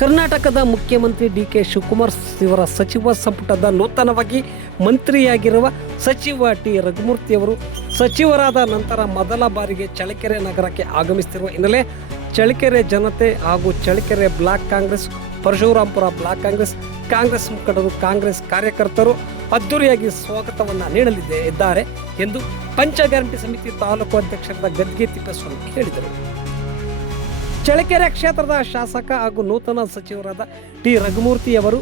ಕರ್ನಾಟಕದ ಮುಖ್ಯಮಂತ್ರಿ ಡಿ.ಕೆ. ಶಿವಕುಮಾರ್ ಇವರ ಸಚಿವ ಸಂಪುಟದ ನೂತನವಾಗಿ ಮಂತ್ರಿಯಾಗಿರುವ ಸಚಿವ ಟಿ. ರಘುಮೂರ್ತಿಯವರು ಸಚಿವರಾದ ನಂತರ ಮೊದಲ ಬಾರಿಗೆ ಚಳ್ಳಕೆರೆ ನಗರಕ್ಕೆ ಆಗಮಿಸುತ್ತಿರುವ ಹಿನ್ನೆಲೆ ಚಳ್ಳಕೆರೆ ಜನತೆ ಹಾಗೂ ಚಳ್ಳಕೆರೆ ಬ್ಲಾಕ್ ಕಾಂಗ್ರೆಸ್, ಪರಶುರಾಂಪುರ ಬ್ಲಾಕ್ ಕಾಂಗ್ರೆಸ್ ಮುಖಂಡರು, ಕಾಂಗ್ರೆಸ್ ಕಾರ್ಯಕರ್ತರು ಅದ್ದೂರಿಯಾಗಿ ಸ್ವಾಗತವನ್ನು ನೀಡಲಿದ್ದಾರೆ ಎಂದು ಪಂಚ ಗ್ಯಾರಂಟಿ ಸಮಿತಿ ತಾಲೂಕು ಅಧ್ಯಕ್ಷರಾದ ಗದ್ಗೆ ತಿಪ್ಪೇಸ್ವಾಮಿ ಹೇಳಿದರು. ಚಳ್ಳಕೆರೆ ಕ್ಷೇತ್ರದ ಶಾಸಕ ಹಾಗೂ ನೂತನ ಸಚಿವರಾದ ಟಿ. ರಘುಮೂರ್ತಿಯವರು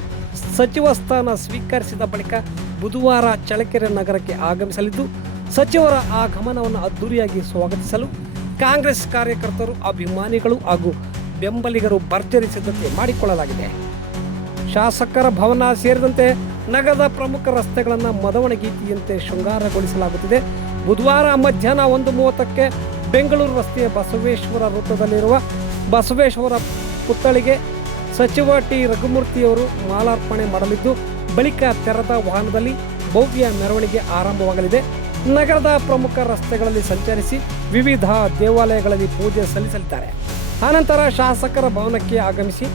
ಸಚಿವ ಸ್ಥಾನ ಸ್ವೀಕರಿಸಿದ ಬಳಿಕ ಬುಧವಾರ ಚಳ್ಳಕೆರೆ ನಗರಕ್ಕೆ ಆಗಮಿಸಲಿದ್ದು, ಸಚಿವರ ಆಗಮನವನ್ನು ಅದ್ದೂರಿಯಾಗಿ ಸ್ವಾಗತಿಸಲು ಕಾಂಗ್ರೆಸ್ ಕಾರ್ಯಕರ್ತರು, ಅಭಿಮಾನಿಗಳು ಹಾಗೂ ಬೆಂಬಲಿಗರು ಭರ್ಜರಿ ಸಿದ್ಧತೆ ಮಾಡಿಕೊಳ್ಳಲಾಗಿದೆ. ಶಾಸಕರ ಭವನ ಸೇರಿದಂತೆ ನಗರದ ಪ್ರಮುಖ ರಸ್ತೆಗಳನ್ನು ಮದವಣಗೀತೆಯಂತೆ ಶೃಂಗಾರಗೊಳಿಸಲಾಗುತ್ತಿದೆ. ಬುಧವಾರ ಮಧ್ಯಾಹ್ನ 1:30ಕ್ಕೆ ಬೆಂಗಳೂರು ರಸ್ತೆಯ ಬಸವೇಶ್ವರ ವೃತ್ತದಲ್ಲಿರುವ ಬಸವೇಶ್ವರ ಪುತ್ಥಳಿಗೆ ಸಚಿವ ಟಿ. ರಘುಮೂರ್ತಿಯವರು ಮಾಲಾರ್ಪಣೆ ಮಾಡಲಿದ್ದು, ಬಳಿಕ ತೆರೆದ ವಾಹನದಲ್ಲಿ ಭವ್ಯ ಮೆರವಣಿಗೆ ಆರಂಭವಾಗಲಿದೆ. ನಗರದ ಪ್ರಮುಖ ರಸ್ತೆಗಳಲ್ಲಿ ಸಂಚರಿಸಿ ವಿವಿಧ ದೇವಾಲಯಗಳಲ್ಲಿ ಪೂಜೆ ಸಲ್ಲಿಸಲಿದ್ದಾರೆ. ಆನಂತರ ಶಾಸಕರ ಭವನಕ್ಕೆ ಆಗಮಿಸಿ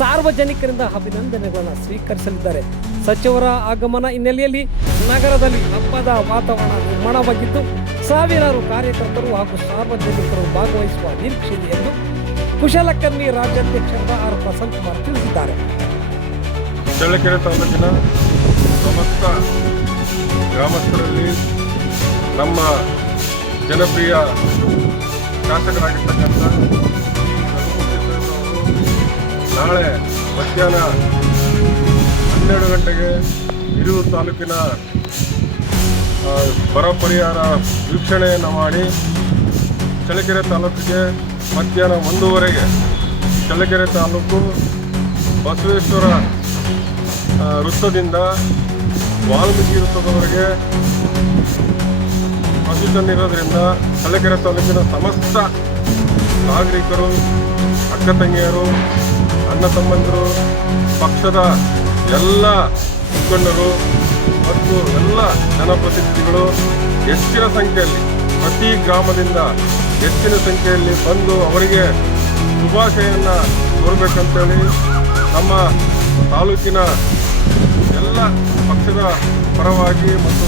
ಸಾರ್ವಜನಿಕರಿಂದ ಅಭಿನಂದನೆಗಳನ್ನು ಸ್ವೀಕರಿಸಲಿದ್ದಾರೆ. ಸಚಿವರ ಆಗಮನ ಹಿನ್ನೆಲೆಯಲ್ಲಿ ನಗರದಲ್ಲಿ ಹಬ್ಬದ ವಾತಾವರಣ ನಿರ್ಮಾಣವಾಗಿದ್ದು, ಸಾವಿರಾರು ಕಾರ್ಯಕರ್ತರು ಹಾಗೂ ಸಾರ್ವಜನಿಕರು ಭಾಗವಹಿಸುವ ನಿರೀಕ್ಷೆ ಇದೆ ಎಂದು ಕುಶಲಕರ್ಮಿ ರಾಜ್ಯಾಧ್ಯಕ್ಷರಾದ ಆರ್. ಪ್ರಸನ್ನ ಕುಮಾರ್ ತಿಳಿಸಿದ್ದಾರೆ. ಚಳ್ಳಕೆರೆ ತಾಲೂಕಿನ ಸಮಸ್ತ ಗ್ರಾಮಸ್ಥರಲ್ಲಿ ನಮ್ಮ ಜನಪ್ರಿಯ ಶಾಸಕರಾಗಿರ್ತಕ್ಕಂಥ ನಾಳೆ ಮಧ್ಯಾಹ್ನ 12 ಗಂಟೆಗೆ ಹಿರಿಯೂರು ತಾಲೂಕಿನ ಬರ ಪರಿಹಾರ ವೀಕ್ಷಣೆಯನ್ನು ಮಾಡಿ ಚಳ್ಳಕೆರೆ ತಾಲೂಕಿಗೆ ಮಧ್ಯಾಹ್ನ 1:15 ಚಳ್ಳಕೆರೆ ತಾಲೂಕು ಬಸವೇಶ್ವರ ವೃತ್ತದಿಂದ ವಾಲ್ಮೀಕಿ ವೃತ್ತದವರೆಗೆ ಪ್ರೊಸೆಷನ್ ಇರೋದ್ರಿಂದ ಚಳ್ಳಕೆರೆ ತಾಲೂಕಿನ ಸಮಸ್ತ ನಾಗರಿಕರು, ಅಕ್ಕ ತಂಗಿಯರು, ಅಣ್ಣ ತಮ್ಮಂದಿರು, ಪಕ್ಷದ ಎಲ್ಲ ಮುಖಂಡರು ಮತ್ತು ಎಲ್ಲ ಜನಪ್ರತಿನಿಧಿಗಳು ಹೆಚ್ಚಿನ ಸಂಖ್ಯೆಯಲ್ಲಿ ಪ್ರತಿ ಗ್ರಾಮದಿಂದ ಹೆಚ್ಚಿನ ಸಂಖ್ಯೆಯಲ್ಲಿ ಬಂದು ಅವರಿಗೆ ಶುಭಾಶಯವನ್ನು ಕೋರಬೇಕಂತೇಳಿ ನಮ್ಮ ತಾಲೂಕಿನ ಎಲ್ಲ ಪಕ್ಷದ ಪರವಾಗಿ ಮತ್ತು